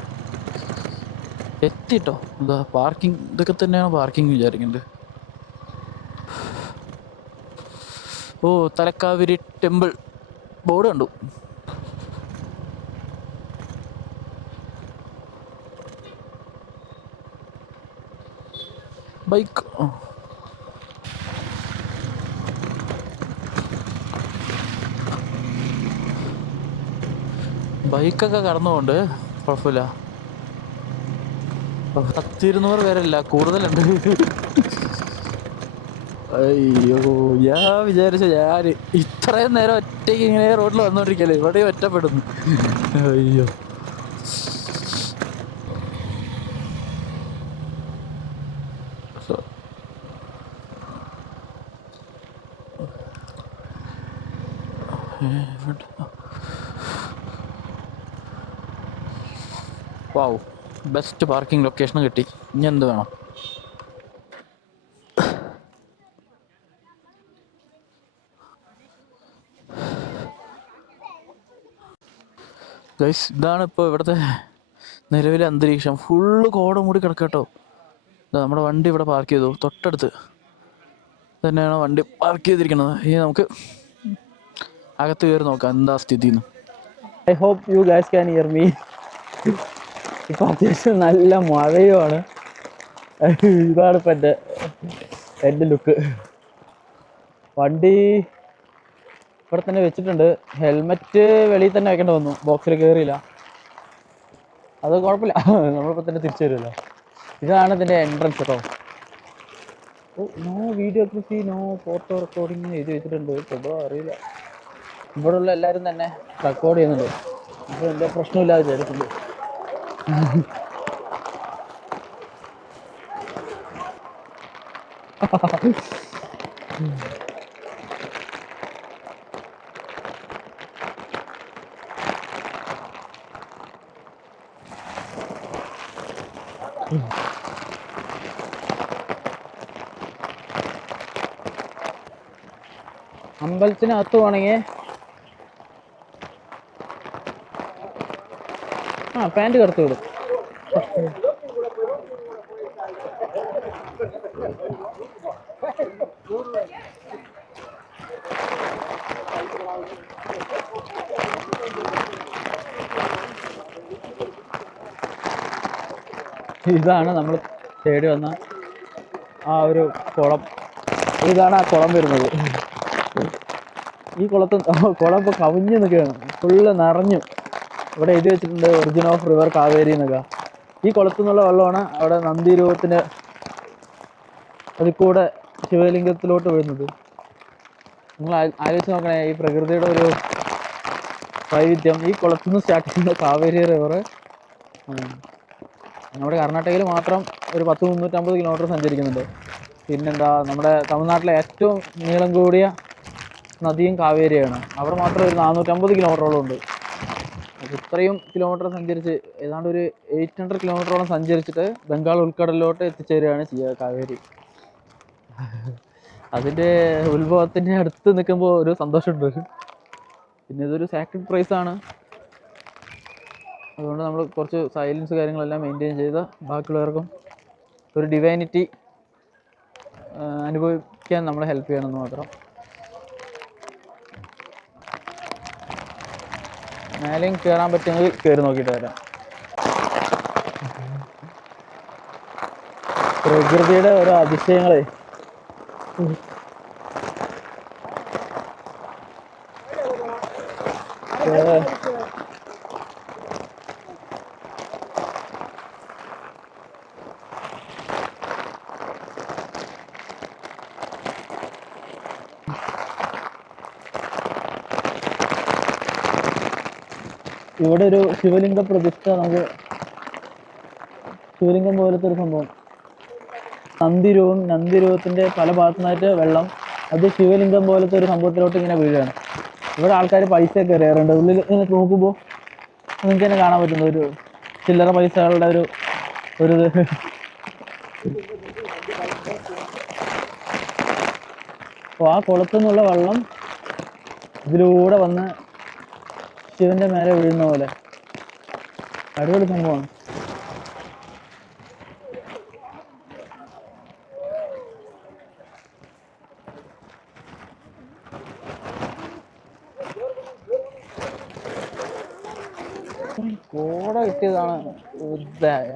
എത്തിട്ടോ. എന്താ പാർക്കിംഗ്? ഇതൊക്കെ തന്നെയാണ് പാർക്കിംഗ് വിചാരിക്കുന്നത്. ഓ, തലക്കാവിരി ടെമ്പിൾ ബോർഡ് കണ്ടു. ബൈക്ക് ബൈക്കൊക്കെ കടന്നുകൊണ്ട് കുഴപ്പമില്ല. 10-200 പേരല്ല, കൂടുതലുണ്ട്. അയ്യോ, ഞാൻ വിചാരിച്ച ഞാൻ ഇത്രയും നേരം ഒറ്റയ്ക്ക് ഇങ്ങനെ റോഡിൽ വന്നോണ്ടിരിക്കല്ലേ, ഇവിടെ ഒറ്റപ്പെടുന്നു. അയ്യോ, വാവ്, ബെസ്റ്റ് പാർക്കിംഗ് ലൊക്കേഷൻ കിട്ടി. ഇനി എന്ത് വേണം? ഗൈസ്, ഇതാണ് ഇപ്പോൾ ഇവിടുത്തെ നിലവിലെ അന്തരീക്ഷം. ഫുള്ള് കോട മൂടി കിടക്കട്ടോ. നമ്മുടെ വണ്ടി ഇവിടെ പാർക്ക് ചെയ്തു. തൊട്ടടുത്ത് തന്നെയാണ് വണ്ടി പാർക്ക് ചെയ്തിരിക്കുന്നത്. ഇനി നമുക്ക് അകത്ത് കയറി നോക്കാം എന്താ സ്ഥിതി എന്ന്. I hope you guys can hear me. ഇപ്പം അത്യാവശ്യം നല്ല മഴയുമാണ്. ഇതാണ് ഇപ്പം എൻ്റെ ലുക്ക്. വണ്ടി ഇവിടെ തന്നെ വെച്ചിട്ടുണ്ട്. ഹെൽമെറ്റ് വെളിയിൽ തന്നെ വെക്കേണ്ടി വന്നു, ബോക്സിൽ കയറിയില്ല. അത് കുഴപ്പമില്ല, നമ്മളിപ്പോൾ തന്നെ തിരിച്ചു വരുമല്ലോ. ഇതാണ് ഇതിൻ്റെ എൻട്രൻസ് കേട്ടോ. No videography, no photo recording എഴുതി വെച്ചിട്ടുണ്ട്. ഇപ്പോൾ അറിയില്ല. ഇവിടെ ഉള്ള എല്ലാവരും തന്നെ റെക്കോർഡ് ചെയ്യുന്നുണ്ട്. അപ്പോൾ വലിയ പ്രശ്നമില്ലാതെ വിചാരിക്കുന്നു. അമ്പലത്തിനകത്ത് വേണമെങ്കിൽ പാൻറ് കറുത്ത് വിടും. ഇതാണ് നമ്മൾ തേടി വന്ന ആ ഒരു കുളം. ഇതാണ് ആ കുളം വരുന്നത്. ഈ കുളം ഇപ്പോൾ കവിഞ്ഞ് നിൽക്കുകയാണ്, ഫുള്ള് നിറഞ്ഞു. ഇവിടെ എഴുതി വെച്ചിട്ടുണ്ട് ഒറിജിൻ ഓഫ് റിവർ കാവേരി എന്നൊക്കെ. ഈ കുളത്തു നിന്നുള്ള വെള്ളമാണ് അവിടെ നന്ദിരൂപത്തിന് അതിൽ കൂടെ ശിവലിംഗത്തിലോട്ട് വീഴുന്നത്. നിങ്ങൾ ആലോചിച്ച് നോക്കണേ, ഈ പ്രകൃതിയുടെ ഒരു വൈവിധ്യം. ഈ കുളത്തിൽ നിന്ന് സ്റ്റാർട്ട് ചെയ്യുന്ന കാവേരി റിവർ നമ്മുടെ കർണാടകയിൽ മാത്രം ഒരു 350 കിലോമീറ്റർ സഞ്ചരിക്കുന്നുണ്ട്. പിന്നെന്താ, നമ്മുടെ തമിഴ്നാട്ടിലെ ഏറ്റവും നീളം കൂടിയ നദിയും കാവേരിയാണ്. അവിടെ മാത്രം ഒരു 450 കിലോമീറ്ററോളം ഉണ്ട്. ഇത്രയും കിലോമീറ്റർ സഞ്ചരിച്ച് ഏതാണ്ട് ഒരു 800 കിലോമീറ്ററോളം സഞ്ചരിച്ചിട്ട് ബംഗാൾ ഉൾക്കടലിലോട്ട് എത്തിച്ചേരുകയാണ് ചെയ്യുക കാവേരി. അതിൻ്റെ ഉത്ഭവത്തിൻ്റെ അടുത്ത് നിൽക്കുമ്പോൾ ഒരു സന്തോഷമുണ്ട്. പിന്നെ ഇതൊരു സാക്രഡ് പ്രൈസാണ്. അതുകൊണ്ട് നമ്മൾ കുറച്ച് സൈലൻസ് കാര്യങ്ങളെല്ലാം മെയിൻറ്റെയിൻ ചെയ്ത് ബാക്കിയുള്ളവർക്കും ഒരു ഡിവൈനിറ്റി അനുഭവിക്കാൻ നമ്മളെ ഹെൽപ്പ് ചെയ്യണമെന്ന് മാത്രം. മേലെയും കയറാൻ പറ്റുമെങ്കിൽ കയറി നോക്കിയിട്ട് വരാം. പ്രകൃതിയുടെ ഓരോ അതിശയങ്ങളെ ഇവിടെ ഒരു ശിവലിംഗ പ്രതിഷ്ഠ, നമുക്ക് ശിവലിംഗം പോലത്തെ ഒരു സംഭവം, നന്ദിരൂപത്തിൻ്റെ പല ഭാഗത്തുനിന്നായിട്ട് വെള്ളം, അത് ശിവലിംഗം പോലത്തെ ഒരു സംഭവത്തിലോട്ട് ഇങ്ങനെ വീഴുകയാണ്. ഇവിടെ ആൾക്കാർ പൈസയൊക്കെ എറിയാറുണ്ട്. ഉള്ളിൽ ഇങ്ങനെ നോക്കുമ്പോൾ നിങ്ങൾക്ക് തന്നെ കാണാൻ പറ്റുന്ന ഒരു ചില്ലറ പൈസകളുടെ ഒരു അപ്പോൾ ആ കുളത്തു നിന്നുള്ള വെള്ളം ഇതിലൂടെ വന്ന് ശിവന്റെ മേലെ വീഴുന്ന പോലെ അടിപൊളി സംഭവമാണ്. കോട കിട്ടിയതാണ്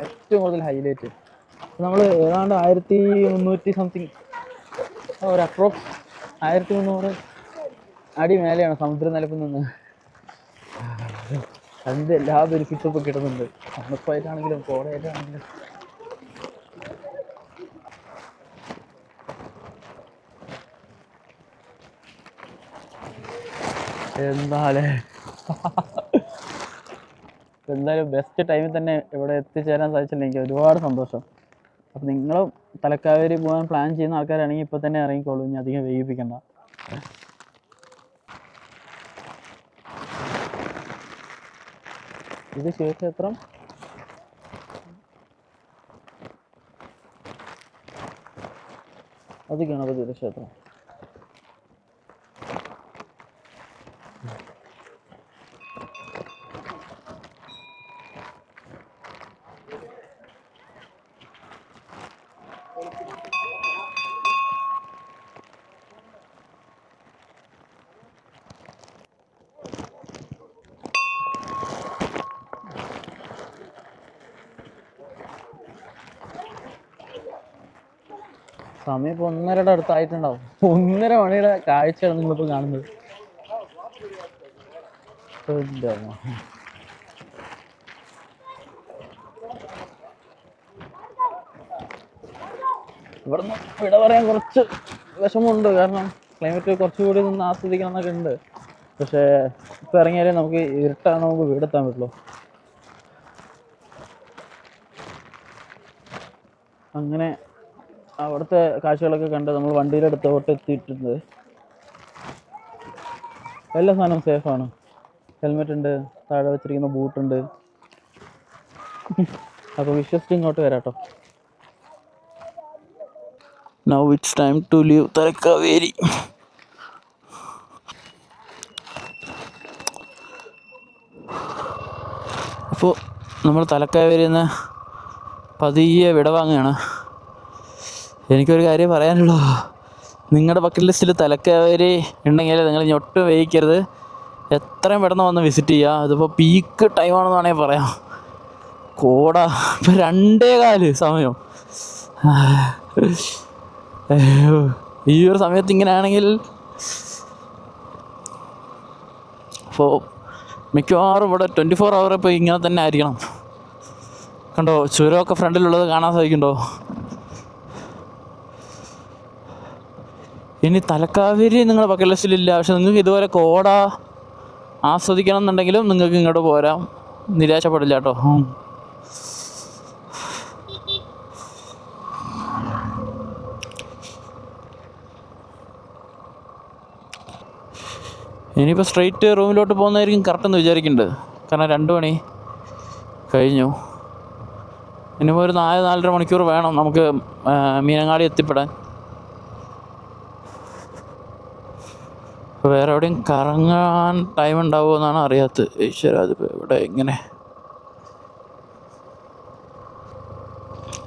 ഏറ്റവും കൂടുതൽ ഹൈലൈറ്റ്. നമ്മൾ ഏതാണ്ട് 1300 സംതിങ്, ഒരു അപ്രോക്സ് 1300 അടി മേലെയാണ് സമുദ്രനിരപ്പിൽ നിന്ന്. അതിൻ്റെ എല്ലാ ബെനിഫിറ്റ്സും ഇപ്പോൾ കിട്ടുന്നുണ്ട്, തണുപ്പായിട്ടാണെങ്കിലും കോടയായിട്ടാണെങ്കിലും. എന്തായാലും ബെസ്റ്റ് ടൈമിൽ തന്നെ ഇവിടെ എത്തിച്ചേരാൻ സാധിച്ചില്ല, എനിക്ക് ഒരുപാട് സന്തോഷം. അപ്പം നിങ്ങളും തലക്കാവേരി പോകാൻ പ്ലാൻ ചെയ്യുന്ന ആൾക്കാരാണെങ്കിൽ ഇപ്പോൾ തന്നെ ഇറങ്ങിക്കോളൂ, ഇനി അധികം വൈകിപ്പിക്കണ്ട. ഇത് ശിവക്ഷേത്രം. അത് ഗണപതിയുടെ ക്ഷേത്രം. സമയം ഇപ്പോൾ 1:30 അടുത്തായിട്ടുണ്ടാവും. 1:30 മണിയുടെ കാഴ്ചയാണ് നിങ്ങളിപ്പോൾ കാണുന്നത്. ഇവിടുന്ന് വിട പറയാൻ കുറച്ച് വിഷമമുണ്ട്, കാരണം ക്ലൈമറ്റ് കുറച്ചുകൂടി നിന്ന് ആസ്വദിക്കണം എന്നൊക്കെ ഉണ്ട്. പക്ഷേ ഇപ്പം ഇറങ്ങിയാലേ നമുക്ക് ഇരുട്ടാണ്, നമുക്ക് വീടെത്താൻ പറ്റുള്ളൂ. അങ്ങനെ അവിടുത്തെ കാഴ്ചകളൊക്കെ കണ്ട് നമ്മൾ വണ്ടിയിലെടുത്തോട്ട് എത്തിയിട്ടുണ്ട്. എല്ലാ സാധനവും സേഫാണ്. ഹെൽമെറ്റ് ഉണ്ട്, താഴെ വെച്ചിരിക്കുന്ന ബൂട്ടുണ്ട്. അപ്പോൾ വിശ്വസിച്ച് ഇങ്ങോട്ട് വരാം കേട്ടോ. Now it's time to leave Talakaveri. അപ്പോൾ നമ്മൾ തലക്കാവേരിയിൽ നിന്ന് പതിയെ വിടവാങ്ങുകയാണ്. എനിക്കൊരു കാര്യം പറയാനുള്ളൂ, നിങ്ങളുടെ ബക്കറ്റ് ലിസ്റ്റിൽ തലക്കാവേരി ഉണ്ടെങ്കിൽ നിങ്ങൾ ഇനി ഒട്ടും വൈകിക്കരുത്, എത്രയും പെട്ടെന്ന് വന്ന് വിസിറ്റ് ചെയ്യുക. അതിപ്പോൾ പീക്ക് ടൈമാണെന്ന് വേണമെങ്കിൽ പറയാം. കോട ഇപ്പം 2:15 സമയം. ഈ ഒരു സമയത്ത് ഇങ്ങനെയാണെങ്കിൽ അപ്പോൾ മിക്കവാറും ഇവിടെ 24 hour ഇപ്പോൾ ഇങ്ങനെ തന്നെ ആയിരിക്കണം. കണ്ടോ ചുരമൊക്കെ ഫ്രണ്ടിലുള്ളത് കാണാൻ സാധിക്കുന്നുണ്ടോ? ഇനി തലക്കാവേരി നിങ്ങളുടെ ബക്കറ്റ് ലിസ്റ്റിലില്ല, പക്ഷെ നിങ്ങൾക്ക് ഇതുപോലെ കോട ആസ്വദിക്കണം എന്നുണ്ടെങ്കിലും നിങ്ങൾക്ക് ഇങ്ങോട്ട് പോരാം, നിരാശപ്പെടില്ല കേട്ടോ. ഇനിയിപ്പോൾ സ്ട്രെയിറ്റ് റൂമിലോട്ട് പോകുന്നതായിരിക്കും കറക്റ്റ് എന്ന് വിചാരിക്കുന്നുണ്ട്. കാരണം 2 മണി കഴിഞ്ഞു. ഇനിയിപ്പോൾ ഒരു 4-4.5 മണിക്കൂർ വേണം നമുക്ക് മീനങ്ങാടി എത്തിപ്പെടാൻ. വേറെ എവിടെയും കറങ്ങാൻ ടൈം ഉണ്ടാവുമോ എന്നാണ് അറിയാത്തത്. ഈശ്വര, അതിപ്പോൾ ഇവിടെ ഇങ്ങനെ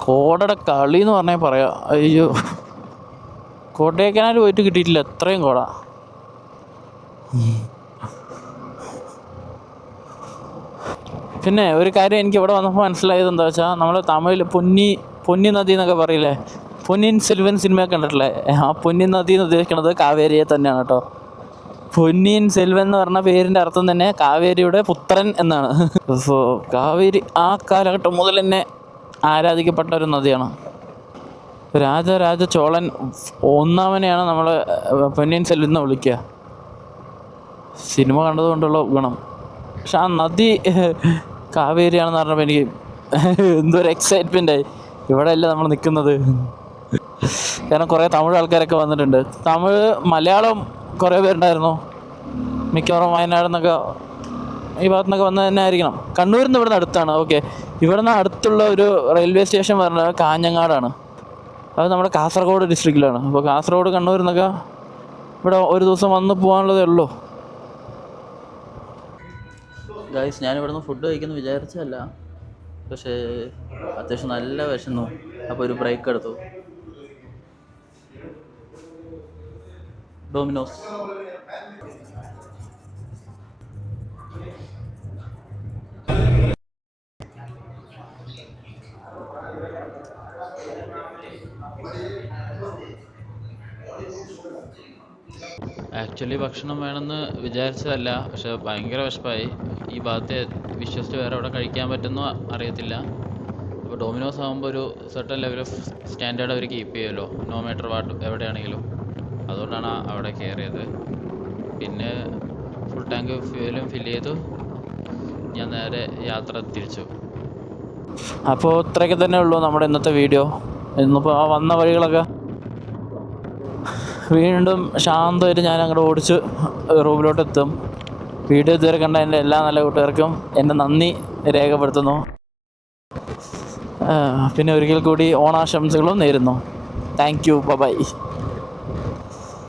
കോടയുടെ കളി എന്ന് പറഞ്ഞാൽ പറയാം. അയ്യോ, കോട്ടയക്കനാൽ പോയിട്ട് കിട്ടിയിട്ടില്ല എത്രയും കോട. പിന്നെ ഒരു കാര്യം എനിക്ക് ഇവിടെ വന്നപ്പോൾ മനസ്സിലായത് എന്താ വെച്ചാൽ, നമ്മൾ തമിഴിൽ പൊന്നി നദി എന്നൊക്കെ പറയില്ലേ, പൊന്നിൻ സെൽവൻ സിനിമ കണ്ടിട്ടില്ലേ, ആ പൊന്നിൻ നദി എന്ന് ഉദ്ദേശിക്കുന്നത് കാവേരിയെ തന്നെയാണ് കേട്ടോ. പൊന്നിൻ സെൽവൻ എന്ന് പറഞ്ഞ പേരിൻ്റെ അർത്ഥം തന്നെ കാവേരിയുടെ പുത്രൻ എന്നാണ്. സോ കാവേരി ആ കാലഘട്ടം മുതൽ തന്നെ ആരാധിക്കപ്പെട്ട ഒരു നദിയാണ്. രാജരാജ ചോളൻ 1-മനെയാണ് നമ്മൾ പൊന്നിൻ സെൽവൻ എന്ന് വിളിക്കുക, സിനിമ കണ്ടതുകൊണ്ടുള്ള ഗുണം. പക്ഷെ ആ നദി കാവേരിയാണെന്ന് പറഞ്ഞപ്പോൾ എനിക്ക് എന്തൊരു എക്സൈറ്റ്മെൻ്റ് ആയി. ഇവിടെ അല്ല നമ്മൾ നിൽക്കുന്നത്. കാരണം കുറേ തമിഴ് ആൾക്കാരൊക്കെ വന്നിട്ടുണ്ട്. തമിഴ് മലയാളം കുറേ പേരുണ്ടായിരുന്നു. മിക്കവാറും വയനാട് നിന്നൊക്കെ ഈ ഭാഗത്തു നിന്നൊക്കെ വന്നത് തന്നെ ആയിരിക്കണം. കണ്ണൂരിൽ നിന്ന് ഇവിടെ നിന്ന് അടുത്താണ്. ഓക്കെ, ഇവിടെ നിന്ന് അടുത്തുള്ള ഒരു റെയിൽവേ സ്റ്റേഷൻ പറഞ്ഞത് കാഞ്ഞങ്ങാടാണ്. അത് നമ്മുടെ കാസർഗോഡ് ഡിസ്ട്രിക്റ്റിലാണ്. അപ്പോൾ കാസർഗോഡ് കണ്ണൂരിൽ നിന്നൊക്കെ ഇവിടെ ഒരു ദിവസം വന്ന് പോകാനുള്ളതേ ഉള്ളൂ. ഗൈസ്, ഞാനിവിടെ നിന്ന് ഫുഡ് കഴിക്കുമെന്ന് വിചാരിച്ചതല്ല, പക്ഷേ അത്യാവശ്യം നല്ല വിശന്നു. അപ്പോൾ ഒരു ബ്രേക്ക് എടുത്തു. ഡോമിനോസ്. ആക്ച്വലി ഭക്ഷണം വേണമെന്ന് വിചാരിച്ചതല്ല, പക്ഷെ ഭയങ്കര വിശപ്പായി. ഈ ഭാഗത്തെ വിശ്വസിച്ച് വേറെ എവിടെ കഴിക്കാൻ പറ്റുന്നോ അറിയത്തില്ല. അപ്പോൾ ഡോമിനോസ് ആകുമ്പോൾ ഒരു സർട്ടൻ ലെവൽ ഓഫ് സ്റ്റാൻഡേർഡ് അവർ കീപ്പ് ചെയ്യുമല്ലോ, നോ മാറ്റർ വാട്ട് എവിടെയാണെങ്കിലും. അതുകൊണ്ടാണ് അവിടെ കയറിയത്. പിന്നെ ഫുൾ ടാങ്ക് ഫ്യൂവലും ഫില്ല് ചെയ്തു ഞാൻ നേരെ യാത്ര തിരിച്ചു. അപ്പോൾ ഇത്രയൊക്കെ തന്നെ ഉള്ളൂ നമ്മുടെ ഇന്നത്തെ വീഡിയോ. ഇന്നിപ്പോൾ ആ വന്ന വഴികളൊക്കെ വീണ്ടും ശാന്തമായിട്ട് ഞാൻ അങ്ങോട്ട് ഓടിച്ച് റൂമിലോട്ട് എത്തും. വീഡിയോ ഇതുവരെ കണ്ട എൻ്റെ എല്ലാ നല്ല കൂട്ടുകാർക്കും എൻ്റെ നന്ദി രേഖപ്പെടുത്തുന്നു. പിന്നെ ഒരിക്കൽ കൂടി ഓണാശംസകളും നേരുന്നു. Thank you, by.